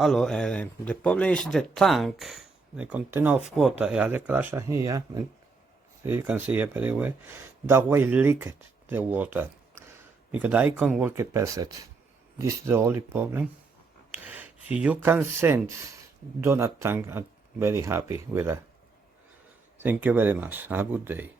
Hello, the problem is the tank, the container of water. I had a crash here, and you can see it very well. That way leaked the water because I can't work it perfect. This is the only problem. So you can send donut tank. I'm very happy with that. Thank you very much. Have a good day.